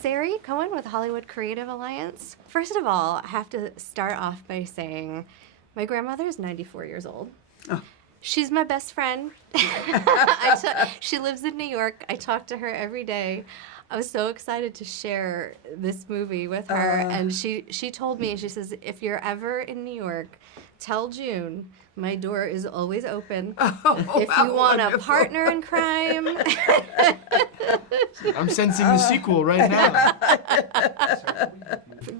Sari Cohen with Hollywood Creative Alliance. First of all, I have to start off by saying my grandmother is 94 years old. Oh. She's my best friend. She lives in New York. I talk to her every day. I was so excited to share this movie with her, and she told me, she says, if you're ever in New York, tell June my door is always open. If you want a partner in crime. I'm sensing the sequel right now.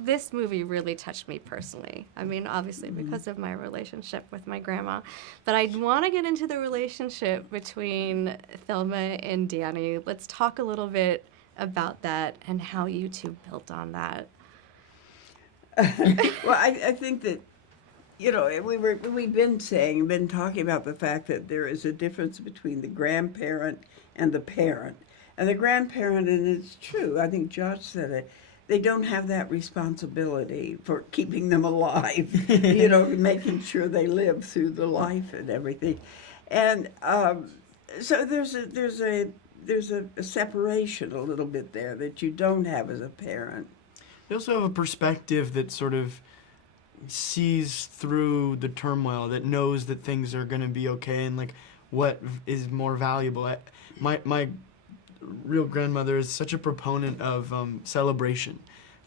This movie really touched me personally. I mean, obviously because of my relationship with my grandma. But I want to get into the relationship between Thelma and Danny. Let's talk a little bit about that and how you two built on that. Well, I think that, you know, we've been talking about the fact that there is a difference between the grandparent and the parent. And the grandparent, and it's true, I think Josh said it, they don't have that responsibility for keeping them alive, you know, making sure they live through the life and everything. And so there's a separation a little bit there that you don't have as a parent. They also have a perspective that sort of sees through the turmoil, that knows that things are going to be okay, and like what is more valuable. My real grandmother is such a proponent of celebration.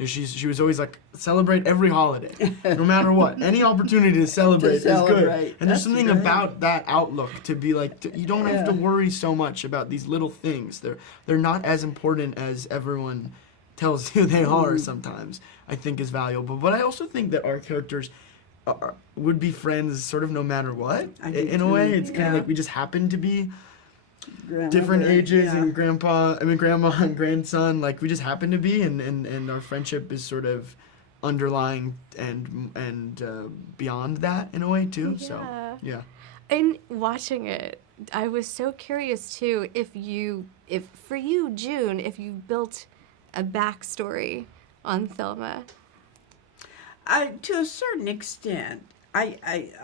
She was always like, celebrate every holiday, no matter what. Any opportunity to celebrate is good. And there's something about that outlook to be like, you don't have to worry so much about these little things. They're not as important as everyone tells you they are sometimes, I think is valuable. But I also think that our characters would be friends sort of no matter what. In a way, it's kind of like we just happen to be different ages, and grandma and grandson, like we just happen to be, and our friendship is sort of underlying and beyond that in a way too. Yeah. So yeah. And watching it, I was so curious too if for you, June, if you built a backstory on Thelma. To a certain extent, I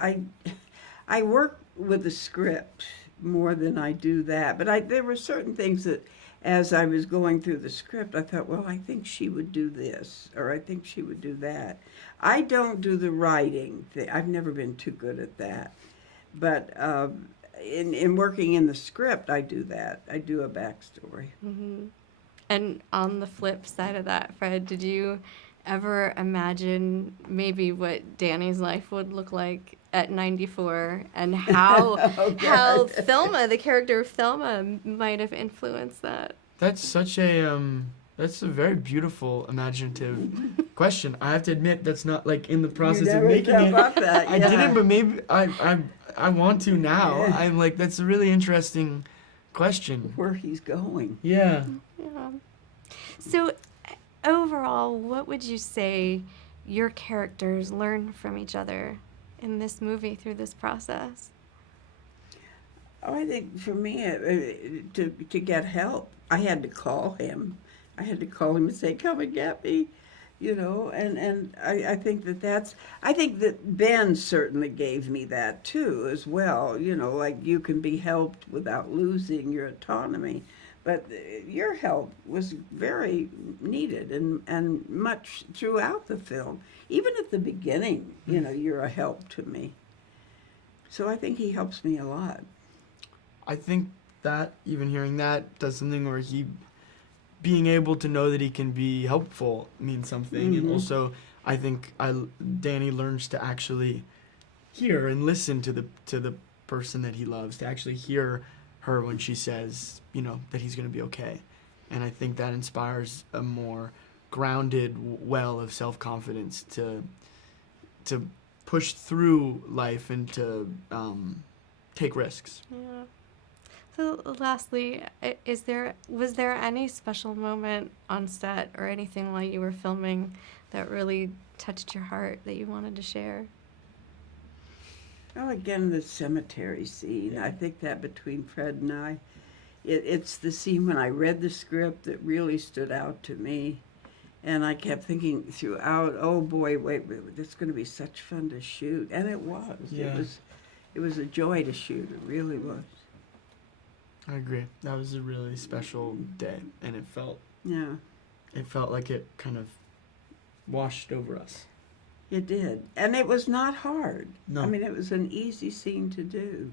work with the script more than I do that. But there were certain things that, as I was going through the script, I thought, well, I think she would do this, or I think she would do that. I don't do the writing thing. I've never been too good at that. But in working in the script, I do that. I do a backstory. Mm-hmm. And on the flip side of that, Fred, did you ever imagine maybe what Danny's life would look like at 94 and how how Thelma, the character of Thelma, might have influenced that? That's such a that's a very beautiful, imaginative question. I have to admit that's not like in the process of making it. I didn't, but maybe I want to now. Yeah. I'm like, that's a really interesting question. Where he's going. Yeah. Yeah. So overall, what would you say your characters learn from each other in this movie through this process? Oh, I think for me, to get help, I had to call him. I had to call him and say, come and get me, you know, and I think I think that Ben certainly gave me that too as well, you know, like you can be helped without losing your autonomy. But your help was very needed and much throughout the film. Even at the beginning, you know, you're a help to me. So I think he helps me a lot. I think that, even hearing that, does something where being able to know that he can be helpful means something. And also, I think Danny learns to actually hear and listen to the person that he loves, to actually hear her when she says, you know, that he's going to be okay. And I think that inspires a more grounded well of self-confidence to push through life and to take risks. Yeah. So lastly, was there any special moment on set or anything while you were filming that really touched your heart that you wanted to share? Oh, again, the cemetery scene. I think that between Fred and I, it's the scene when I read the script that really stood out to me. And I kept thinking throughout, oh boy, wait, it's going to be such fun to shoot. And it was. Yeah. It was a joy to shoot. It really was. I agree. That was a really special day, and it felt it felt like it kind of washed over us. It did. And it was not hard. No. I mean, it was an easy scene to do.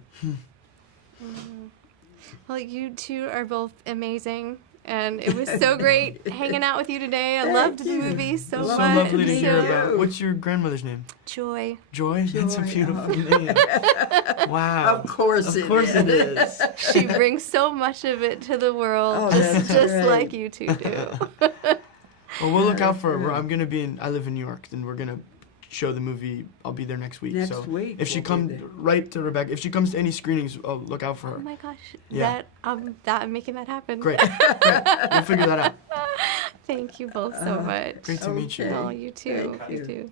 Well, you two are both amazing. And it was so great hanging out with you today. I loved the movie so So much. lovely to hear Thank about. you. What's your grandmother's name? Joy. Joy? That's a Joy, beautiful name. Wow. Of course Of course it is. She brings so much of it to the world, Oh, just that's great. like you two do. Well, we'll look out for her. I live in New York, and we're going to show the movie. I'll be there next week. Next week If she we'll be comes, there. right to Rebecca, if she comes to any screenings, oh, look out for Oh her. my gosh, Yeah. I'm making that happen. Great. We'll figure that out. Thank you both so much. Great to meet you. Okay. Oh, you too. Thank You you. too.